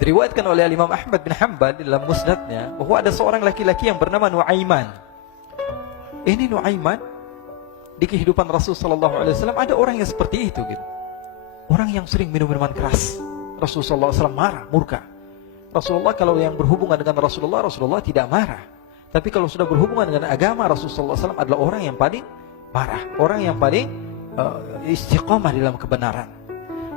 Diriwayatkan oleh Imam Ahmad bin Hanbal dalam musnadnya bahwa ada seorang laki-laki yang bernama Nuaiman. Ini Nuaiman, di kehidupan Rasulullah SAW ada orang yang seperti itu gitu. Orang yang sering minum minuman keras. Rasulullah SAW marah, murka. Rasulullah kalau yang berhubungan dengan Rasulullah tidak marah. Tapi kalau sudah berhubungan dengan agama, Rasulullah SAW adalah orang yang paling marah, orang yang paling istiqamah dalam kebenaran.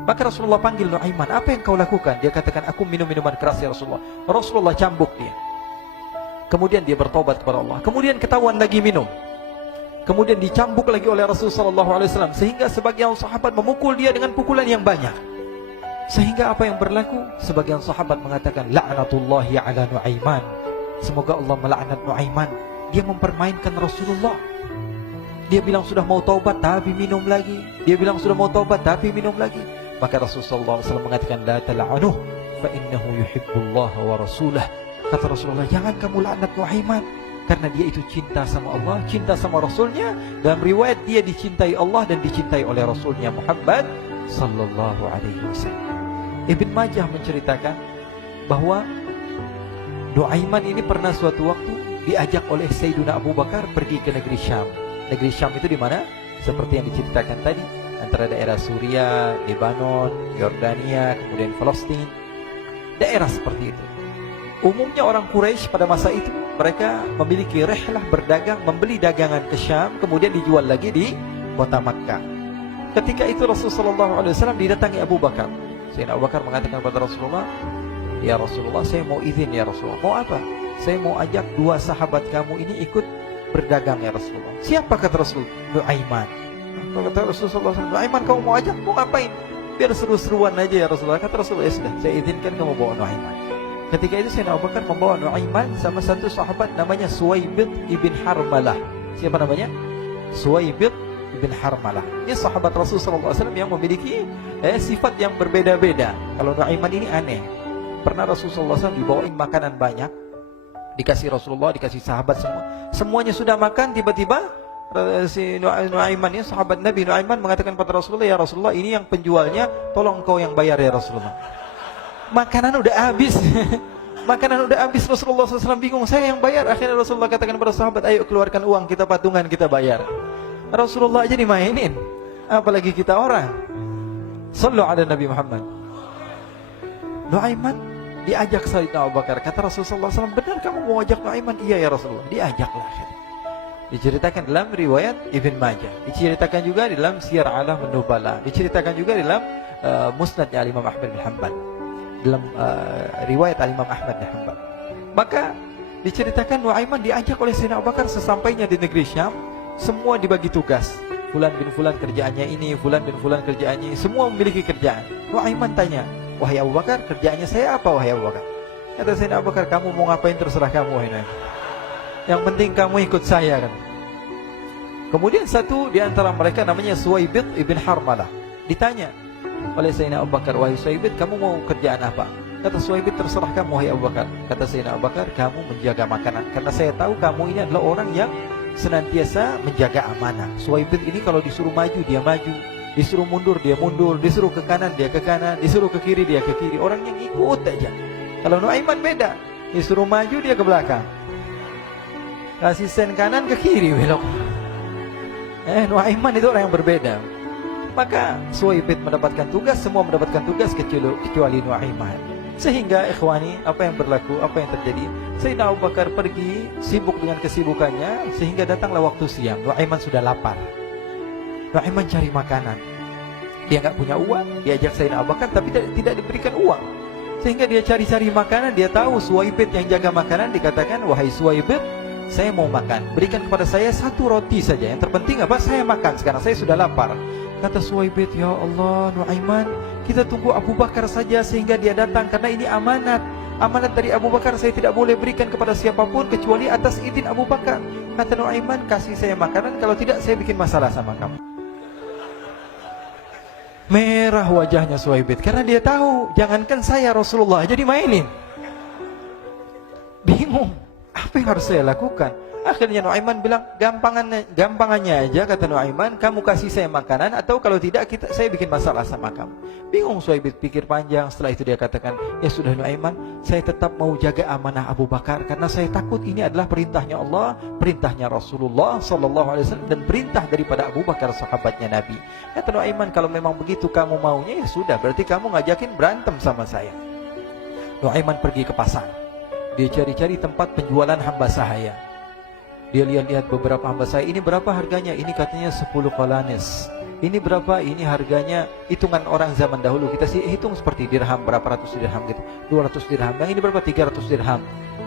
Maka Rasulullah panggil Nuaiman, apa yang kau lakukan? Dia katakan, aku minum minuman keras ya Rasulullah. Rasulullah cambuk dia. Kemudian dia bertobat kepada Allah. Kemudian ketahuan lagi minum. Kemudian dicambuk lagi oleh Rasulullah SAW. Sehingga sebagian sahabat memukul dia dengan pukulan yang banyak. Sehingga apa yang berlaku? Sebagian sahabat mengatakan, la'natullahi ala Nuaiman. Semoga Allah melaknat Nuaiman. Dia mempermainkan Rasulullah. Dia bilang sudah mau taubat tapi minum lagi. Dia bilang sudah mau taubat tapi minum lagi. Maka Rasulullah SAW mengatakan, la tal'anuh fa innahu yuhibbullaha wa rasulah. Kata Rasulullah, jangan kamu laknat Nuaiman, karena dia itu cinta sama Allah, cinta sama Rasulnya. Dalam riwayat dia dicintai Allah dan dicintai oleh Rasulnya Muhammad sallallahu alaihi wasallam. Ibn Majah menceritakan bahwa Nuaiman ini pernah suatu waktu diajak oleh Sayyidina Abu Bakar pergi ke negeri Syam. Negeri Syam itu di mana? Seperti yang diceritakan tadi, antara daerah Suria, Lebanon, Yordania, kemudian Palestina. Daerah seperti itu. Umumnya orang Quraisy pada masa itu, mereka memiliki rihlah berdagang, membeli dagangan ke Syam, kemudian dijual lagi di kota Makkah. Ketika itu Rasulullah SAW didatangi Abu Bakar. Sayyidina Abu Bakar mengatakan kepada Rasulullah, ya Rasulullah, saya mau izin ya Rasulullah. Mau apa? Saya mau ajak dua sahabat kamu ini ikut berdagang ya Rasulullah. Siapa kata Rasul? Nuaiman. Kata Rasulullah, Nuaiman kamu mau ajak, mau ngapain? Biar seru-seruan aja ya Rasulullah. Kata Rasulullah, ya sudah, saya izinkan kamu bawa Nuaiman. Ketika itu Sayyidina Abu Bakar membawa Nuaiman sama satu sahabat namanya Suwaibid ibn Harmalah. Siapa namanya? Suwaibid ibn Harmalah. Ini sahabat Rasulullah SAW yang memiliki sifat yang berbeda-beda. Kalau Nuaiman ini aneh. Pernah Rasulullah SAW dibawain makanan banyak, dikasih Rasulullah, dikasih sahabat semua. Semuanya sudah makan, tiba-tiba si Nuaiman ini, sahabat Nabi Nuaiman mengatakan kepada Rasulullah, ya Rasulullah, ini yang penjualnya, tolong kau yang bayar ya Rasulullah. Makanan udah habis. Makanan udah habis, Rasulullah SAW bingung, saya yang bayar. Akhirnya Rasulullah katakan kepada sahabat, ayo keluarkan uang, kita patungan, kita bayar. Rasulullah aja dimainin, apalagi kita orang. Sallu ala Nabi Muhammad. Nuaiman diajak Sayyidina Abu Bakar. Kata Rasulullah SAW, benar kamu mau ajak Nuaiman? Iya ya Rasulullah. Diajaklah. Diceritakan dalam riwayat Ibn Majah, diceritakan juga dalam Siyar A'lam An-Nubala, diceritakan juga dalam Musnadnya Imam Ahmad bin Hanbal, dalam riwayat Imam Ahmad bin Hanbal. Maka diceritakan Nuaiman diajak oleh Sayyidina Abu Bakar. Sesampainya di negeri Syam, semua dibagi tugas. Fulan bin Fulan kerjaannya ini, Fulan bin Fulan kerjaannya ini, semua memiliki kerjaan. Nuaiman tanya, wahai Abu Bakar, kerjaannya saya apa wahai Abu Bakar? Kata Sayyidina Abu Bakar, kamu mau ngapain terserah kamu wahai Nuaiman. Yang penting kamu ikut saya kan. Kemudian satu di antara mereka namanya Suwaibid ibn Harmalah. Ditanya oleh Sayyidina Abu Bakar, wahai Suwaibid, kamu mau kerjaan apa? Kata Suwaibid, terserah kamu wahai Abu Bakar. Kata Sayyidina Abu Bakar, kamu menjaga makanan, karena saya tahu kamu ini adalah orang yang senantiasa menjaga amanah. Suwaibid ini kalau disuruh maju dia maju, disuruh mundur dia mundur, disuruh ke kanan dia ke kanan, disuruh ke kiri dia ke kiri. Orang yang ikut aja. Kalau Nuaiman beda, disuruh maju dia ke belakang, kasih sen kanan ke kiri belok. Nuaiman itu orang yang berbeda. Maka Suwaibid mendapatkan tugas, semua mendapatkan tugas kecuali Nuaiman. Sehingga ikhwani, apa yang berlaku, apa yang terjadi? Sayyidina Abu Bakar pergi sibuk dengan kesibukannya, sehingga datanglah waktu siang. Nuaiman sudah lapar. Nuaiman cari makanan. Dia nggak punya uang, diajak Sayyidina Abu Bakar tapi tidak diberikan uang. Sehingga dia cari-cari makanan. Dia tahu Suwaibid yang jaga makanan. Dikatakan, wahai Suwaibid, saya mau makan, berikan kepada saya satu roti saja. Yang terpenting apa? Saya makan sekarang, saya sudah lapar. Kata Suwaibid, ya Allah Nuaiman, kita tunggu Abu Bakar saja sehingga dia datang, karena ini amanat. Amanat dari Abu Bakar, saya tidak boleh berikan kepada siapapun kecuali atas izin Abu Bakar. Kata Nuaiman, kasih saya makanan, kalau tidak saya bikin masalah sama kamu. Merah wajahnya Suwaibid, karena dia tahu, jangankan saya, Rasulullah aja dimainin. Bingung, apa yang harus saya lakukan? Akhirnya Nuaiman bilang, gampangannya aja, kata Nuaiman, kamu kasih saya makanan, atau kalau tidak saya bikin masalah sama kamu. Bingung Suhaib pikir panjang. Setelah itu dia katakan, ya sudah Nuaiman, saya tetap mau jaga amanah Abu Bakar, karena saya takut ini adalah perintahnya Allah, perintahnya Rasulullah SAW, dan perintah daripada Abu Bakar, sahabatnya Nabi. Kata Nuaiman, kalau memang begitu kamu maunya, ya sudah, berarti kamu ngajakin berantem sama saya. Nuaiman pergi ke pasar. Dia cari-cari tempat penjualan hamba sahaya. Dia lihat-lihat beberapa hamba sahaya. Ini berapa harganya? Ini katanya 10 qalanis. Ini berapa? Ini harganya hitungan orang zaman dahulu. Kita sih hitung seperti dirham, berapa ratus dirham gitu. 200 dirham. Yang ini berapa? 300 dirham.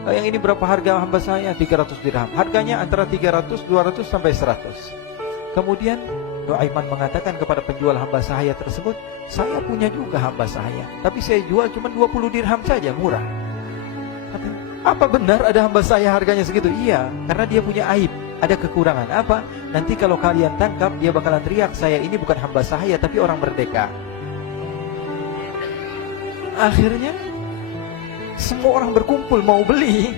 Yang ini berapa harga hamba sahaya? 300 dirham. Harganya antara 300, 200 sampai 100. Kemudian Nuaiman mengatakan kepada penjual hamba sahaya tersebut, saya punya juga hamba sahaya, tapi saya jual cuma 20 dirham saja, murah. Apa benar ada hamba saya harganya segitu? Iya, karena dia punya aib, ada kekurangan. Apa? Nanti kalau kalian tangkap, dia bakalan teriak, saya ini bukan hamba sahaya, tapi orang merdeka. Akhirnya semua orang berkumpul mau beli.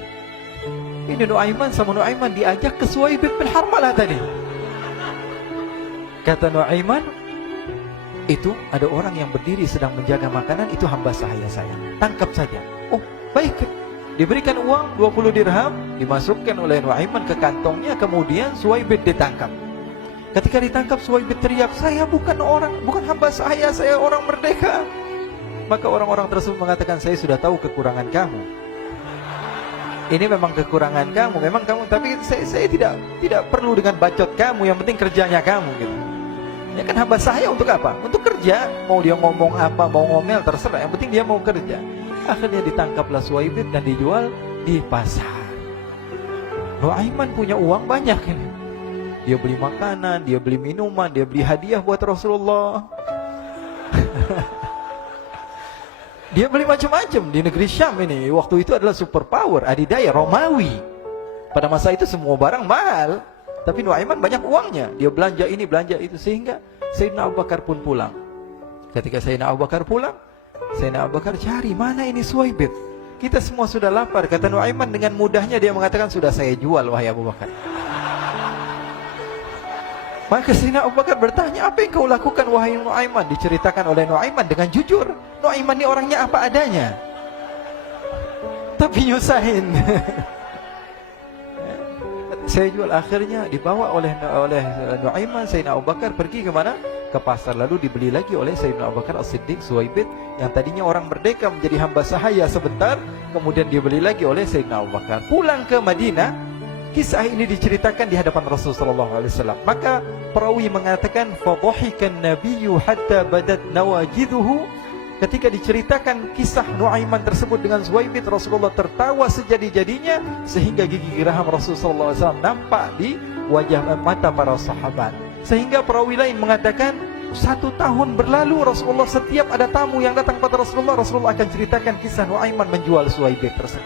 Ini Nuaiman sama Nuaiman diajak ke Suhaib bin Harmalah tadi. Kata Nuaiman, itu ada orang yang berdiri sedang menjaga makanan, itu hamba sahaya saya, tangkap saja. Oh, baik. Diberikan uang 20 dirham, dimasukkan oleh Nuaiman ke kantongnya, kemudian Suhaib ditangkap. Ketika ditangkap, Suhaib teriak, saya bukan hamba saya orang merdeka. Maka orang-orang tersebut mengatakan, saya sudah tahu kekurangan kamu. Ini memang kekurangan kamu, memang kamu, tapi saya tidak perlu dengan bacot kamu, yang penting kerjanya kamu gitu. Ya kan hamba saya untuk apa? Untuk kerja. Mau dia ngomong apa, mau ngomel, terserah, yang penting dia mau kerja. Akhirnya ditangkaplah Suhaib dan dijual di pasar. Nuaiman punya uang banyak ini. Dia beli makanan, dia beli minuman, dia beli hadiah buat Rasulullah. Dia beli macam-macam di negeri Syam ini. Waktu itu adalah superpower, adidaya Romawi. Pada masa itu semua barang mahal, tapi Nuaiman banyak uangnya. Dia belanja ini, belanja itu, sehingga Sayyidina Abu Bakar pun pulang. Ketika Sayyidina Abu Bakar pulang, Sayyidina Abu Bakar cari, mana ini Suhaib? Kita semua sudah lapar. Kata Nuaiman dengan mudahnya dia mengatakan, sudah saya jual wahai Abu Bakar. Maka Sayyidina Abu Bakar bertanya, apa yang kau lakukan wahai Nuaiman? Diceritakan oleh Nuaiman dengan jujur. Nuaiman ini orangnya apa adanya, tapi nyusahin. Saya jual. Akhirnya dibawa oleh Nuaiman, Sayyidina Abu Bakar pergi ke mana? Ke pasar. Lalu dibeli lagi oleh Sayyidina Abu Bakar As-Siddiq, Suhaib yang tadinya orang merdeka menjadi hamba sahaya sebentar, kemudian dibeli lagi oleh Sayyidina Abu Bakar. Pulang ke Madinah, kisah ini diceritakan di hadapan Rasulullah SAW. Maka perawi mengatakan, fadhahikan nabiyyu hatta badat nawajiduhu. Ketika diceritakan kisah Nuaiman tersebut dengan Suhaib, Rasulullah tertawa sejadi-jadinya, sehingga gigi geraham Rasulullah SAW nampak di wajah mata para sahabat. Sehingga perawi lain mengatakan, 1 tahun berlalu Rasulullah, setiap ada tamu yang datang pada Rasulullah akan ceritakan kisah Nuaiman menjual Suhaib tersebut.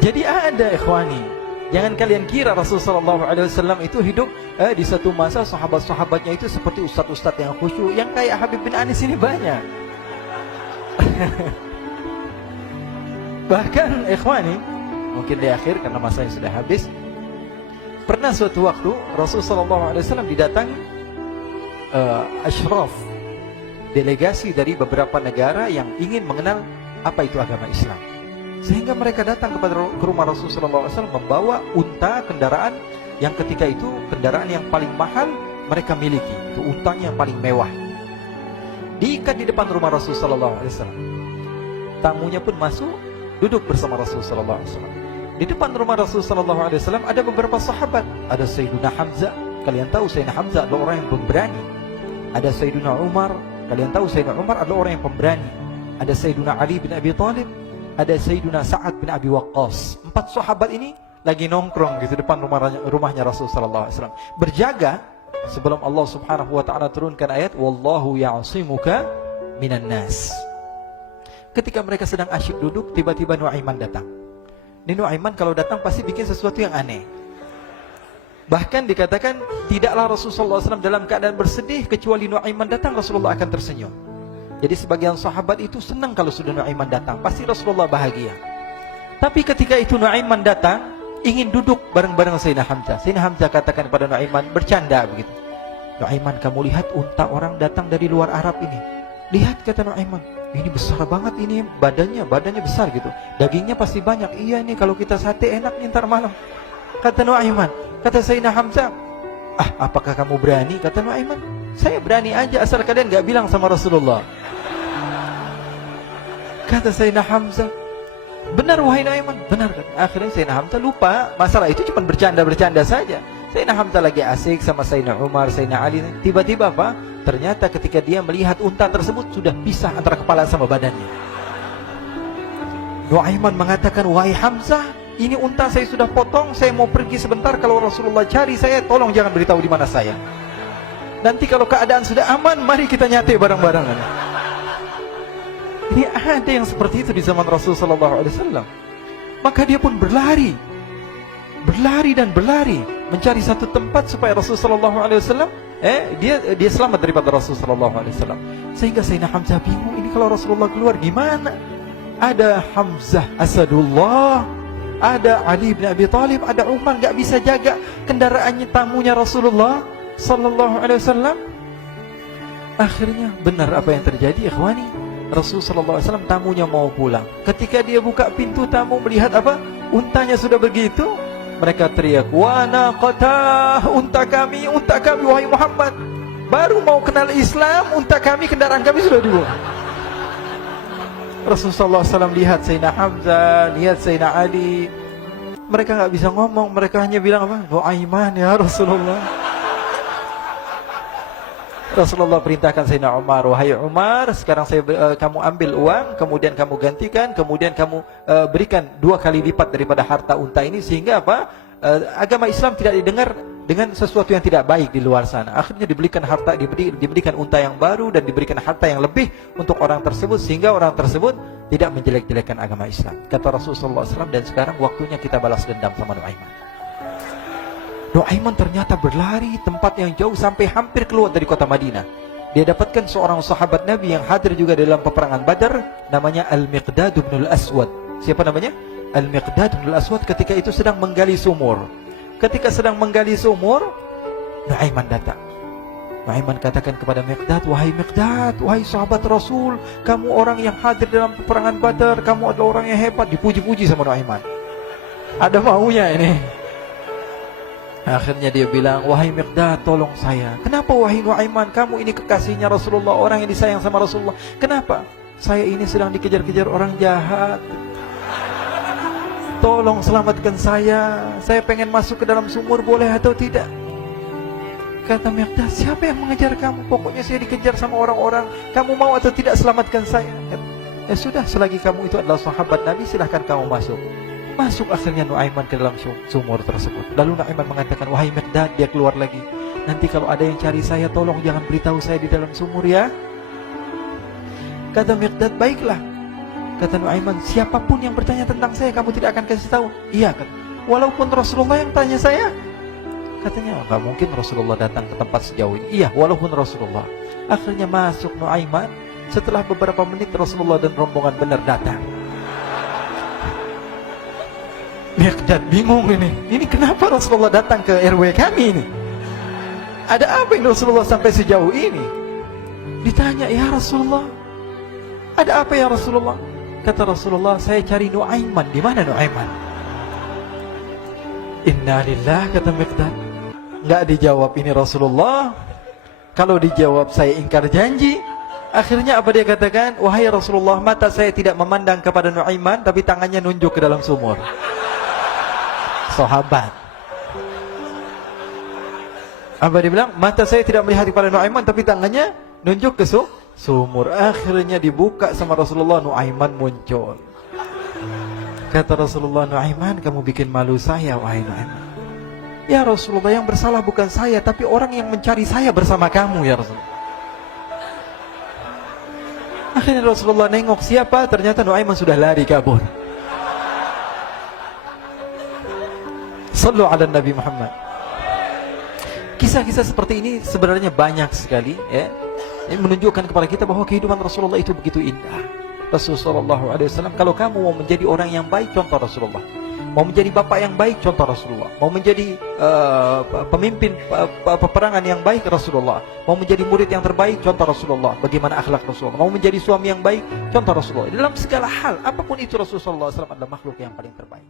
Jadi ada ikhwani, jangan kalian kira Rasulullah SAW itu hidup di satu masa sahabat-sahabatnya itu seperti ustadz-ustadz yang khusyuk, yang kayak Habib bin Anis ini banyak. Bahkan ikhwani, mungkin di akhir karena masanya sudah habis, pernah suatu waktu Rasulullah SAW didatangi asyraf, delegasi dari beberapa negara yang ingin mengenal apa itu agama Islam. Sehingga mereka datang ke rumah Rasulullah SAW membawa unta, kendaraan yang ketika itu kendaraan yang paling mahal mereka miliki. Itu untanya yang paling mewah. Diikat di depan rumah Rasulullah SAW. Tamunya pun masuk, duduk bersama Rasulullah SAW. Di depan rumah Rasulullah SAW ada beberapa sahabat. Ada Sayyiduna Hamzah. Kalian tahu Sayyidina Hamzah adalah orang yang pemberani. Ada Sayyiduna Umar. Kalian tahu Sayyidina Umar adalah orang yang pemberani. Ada Sayyiduna Ali bin Abi Thalib. Ada Sayyiduna Sa'ad bin Abi Waqqas. 4 sahabat ini lagi nongkrong gitu depan rumahnya Rasulullah SAW, berjaga sebelum Allah Subhanahu wa taala turunkan ayat wallahu ya'simuka minan nas. Ketika mereka sedang asyik duduk, tiba-tiba Nuaiman datang. Ini Nuaiman kalau datang pasti bikin sesuatu yang aneh. Bahkan dikatakan tidaklah Rasulullah SAW dalam keadaan bersedih, kecuali Nuaiman datang Rasulullah akan tersenyum. Jadi sebagian sahabat itu senang kalau sudah Nuaiman datang, pasti Rasulullah bahagia. Tapi ketika itu Nuaiman datang, ingin duduk bareng-bareng Sayyidina Hamzah. Sayyidina Hamzah katakan kepada Nuaiman, bercanda begitu. Nuaiman, kamu lihat unta orang datang dari luar Arab ini. Lihat, kata Nuaiman, ini besar banget, ini badannya besar gitu. Dagingnya pasti banyak. Iya nih, kalau kita sate enak nih ntar malam. Kata Nuaiman. Kata Sayyidina Hamzah, apakah kamu berani? Kata Nuaiman, saya berani aja asal kalian gak bilang sama Rasulullah. Kata Sayyidina Hamzah, benar wahai Nuaiman, benar kan? Akhirnya Sayyidina Hamzah lupa masalah itu, cuma bercanda-bercanda saja. Sayyidina Hamzah lagi asik sama Sayyidina Umar, Sayyidina Ali. Tiba-tiba apa? Ternyata ketika dia melihat unta tersebut sudah pisah antara kepala sama badannya. Nuaiman mengatakan, wahai Hamzah, ini unta saya sudah potong, saya mau pergi sebentar. Kalau Rasulullah cari saya, tolong jangan beritahu di mana saya. Nanti kalau keadaan sudah aman, mari kita nyate bareng-barengan. Ini ada yang seperti itu di zaman Rasulullah SAW. Maka dia pun berlari dan berlari mencari satu tempat supaya Rasulullah SAW dia selamat daripada Rasulullah SAW. Sehingga Sayyidina Hamzah bingung, ini kalau Rasulullah keluar gimana? Ada Hamzah Asadullah, ada Ali bin Abi Thalib, ada Umar, gak bisa jaga kendaraannya, tamunya Rasulullah SAW. Akhirnya benar apa yang terjadi, ikhwani. Rasulullah SAW tamunya mau pulang. Ketika dia buka pintu tamu, melihat apa? Untanya sudah begitu. Mereka teriak, wa naqatah, unta kami wahai Muhammad. Baru mau kenal Islam, unta kami, kendaraan kami sudah dibuang. Rasulullah SAW lihat Sayyidina Hamzah, lihat Sayyidina Ali. Mereka gak bisa ngomong, mereka hanya bilang apa? Nuaiman ya Rasulullah. Rasulullah perintahkan Sayyidina Umar, wahai Umar, sekarang kamu ambil uang, kemudian kamu gantikan, kemudian kamu berikan 2 kali lipat daripada harta unta ini, sehingga apa? Agama Islam tidak didengar dengan sesuatu yang tidak baik di luar sana. Akhirnya diberikan harta, diberikan unta yang baru dan diberikan harta yang lebih untuk orang tersebut, sehingga orang tersebut tidak menjelek-jelekan agama Islam. Kata Rasulullah SAW, dan sekarang waktunya kita balas dendam sama Nuaiman. Nuaiman ternyata berlari tempat yang jauh sampai hampir keluar dari kota Madinah. Dia dapatkan seorang sahabat Nabi yang hadir juga dalam peperangan Badar, namanya Al-Miqdad bin Al-Aswad. Siapa namanya? Al-Miqdad bin Al-Aswad ketika itu sedang menggali sumur. Ketika sedang menggali sumur, Nuaiman datang. Nuaiman katakan kepada Miqdad, wahai Miqdad, wahai sahabat Rasul, kamu orang yang hadir dalam peperangan Badar, kamu adalah orang yang hebat. Dipuji-puji sama Nuaiman. Ada maunya ini. Akhirnya dia bilang, wahai Miqdad, tolong saya. Kenapa wahai Nuaiman? Kamu ini kekasihnya Rasulullah, orang yang disayang sama Rasulullah. Kenapa? Saya ini sedang dikejar-kejar orang jahat. Tolong selamatkan saya. Saya pengen masuk ke dalam sumur, boleh atau tidak? Kata Miqdad, siapa yang mengejar kamu? Pokoknya saya dikejar sama orang-orang. Kamu mau atau tidak selamatkan saya? Ya sudah, selagi kamu itu adalah sahabat Nabi, silahkan kamu masuk. Masuk akhirnya Nuaiman ke dalam sumur tersebut. Lalu Nuaiman mengatakan, wahai Miqdad, dia keluar lagi. Nanti kalau ada yang cari saya, tolong jangan beritahu saya di dalam sumur ya. Kata Miqdad, baiklah. Kata Nuaiman, siapapun yang bertanya tentang saya, kamu tidak akan kasih tahu. Iya, kan? Walaupun Rasulullah yang tanya saya. Katanya, enggak mungkin Rasulullah datang ke tempat sejauh ini. Iya, walaupun Rasulullah. Akhirnya masuk Nuaiman. Setelah beberapa menit, Rasulullah dan rombongan benar datang. Miqdad bingung ini. Ini kenapa Rasulullah datang ke RW kami ini? Ada apa yang Rasulullah sampai sejauh ini? Ditanya, ya Rasulullah, ada apa ya Rasulullah? Kata Rasulullah, saya cari Nuaiman. Di mana Nuaiman? Inna lillah, kata Miqdad. Nggak dijawab ini Rasulullah. Kalau dijawab saya ingkar janji. Akhirnya apa dia katakan? Wahai Rasulullah, mata saya tidak memandang kepada Nuaiman, tapi tangannya nunjuk ke dalam sumur. Sahabat. Apa dia bilang? Mata saya tidak melihat kepada Nuaiman, tapi tangannya nunjuk ke sumur. Akhirnya dibuka sama Rasulullah, Nuaiman muncul. Kata Rasulullah, Nuaiman, kamu bikin malu saya, wahai Nuaiman. Ya Rasulullah, yang bersalah bukan saya, tapi orang yang mencari saya bersama kamu, ya Rasulullah. Akhirnya Rasulullah nengok siapa, ternyata Nuaiman sudah lari kabur. Sallu ala Nabi Muhammad. Kisah-kisah seperti ini sebenarnya banyak sekali, ya. Ini menunjukkan kepada kita bahwa kehidupan Rasulullah itu begitu indah. Rasulullah SAW, kalau kamu mau menjadi orang yang baik, contoh Rasulullah. Mau menjadi bapak yang baik, contoh Rasulullah. Mau menjadi pemimpin peperangan yang baik, Rasulullah. Mau menjadi murid yang terbaik, contoh Rasulullah. Bagaimana akhlak Rasulullah. Mau menjadi suami yang baik, contoh Rasulullah. Dalam segala hal, apapun itu Rasulullah SAW adalah makhluk yang paling terbaik.